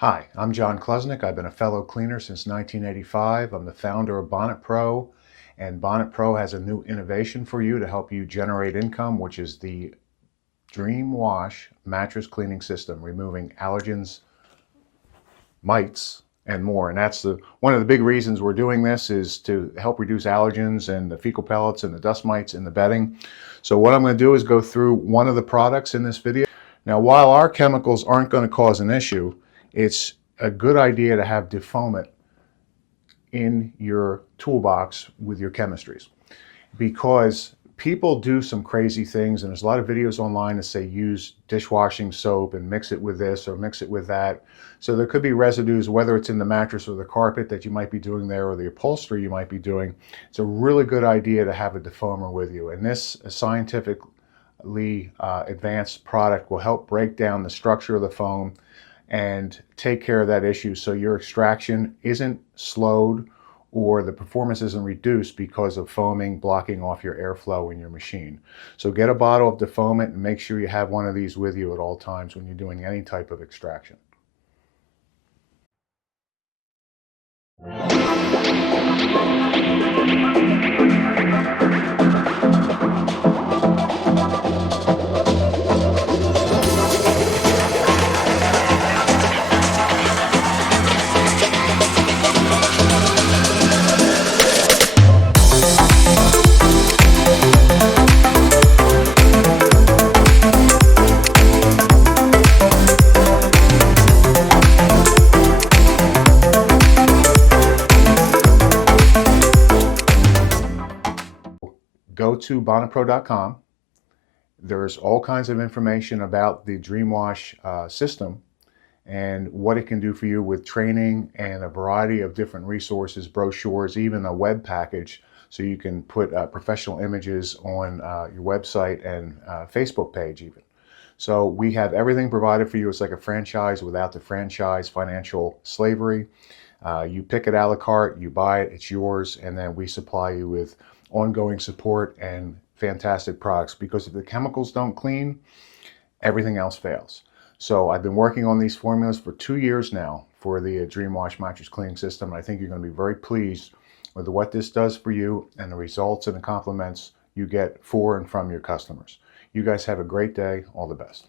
Hi, I'm John Klesnick. I've been a fellow cleaner since 1985. I'm the founder of Bonnet Pro, and Bonnet Pro has a new innovation for you to help you generate income, which is the DreamWash mattress cleaning system, removing allergens, mites, and more. And that's one of the big reasons we're doing this is to help reduce allergens and the fecal pellets and the dust mites in the bedding. So what I'm going to do is go through one of the products in this video. Now, while our chemicals aren't going to cause an issue, it's a good idea to have DeFoamit in your toolbox with your chemistries, because people do some crazy things, and there's a lot of videos online that say use dishwashing soap and mix it with this or mix it with that. So there could be residues, whether it's in the mattress or the carpet that you might be doing there, or the upholstery you might be doing. It's a really good idea to have a defoamer with you, and this scientifically advanced product will help break down the structure of the foam and take care of that issue, so your extraction isn't slowed or the performance isn't reduced because of foaming blocking off your airflow in your machine. So get a bottle of DeFoamit and make sure you have one of these with you at all times when you're doing any type of extraction. Go to bonnetpro.com. There's all kinds of information about the DreamWash system and what it can do for you with training and a variety of different resources, brochures, even a web package, so you can put professional images on your website and Facebook page even. So we have everything provided for you. It's like a franchise without the franchise financial slavery. You pick it a la carte, you buy it, it's yours, and then we supply you with ongoing support and fantastic products, because if the chemicals don't clean, everything else fails. So I've been working on these formulas for 2 years now for the DreamWash mattress cleaning system. I think you're going to be very pleased with what this does for you and the results and the compliments you get for and from your customers. You guys have a great day. All the best.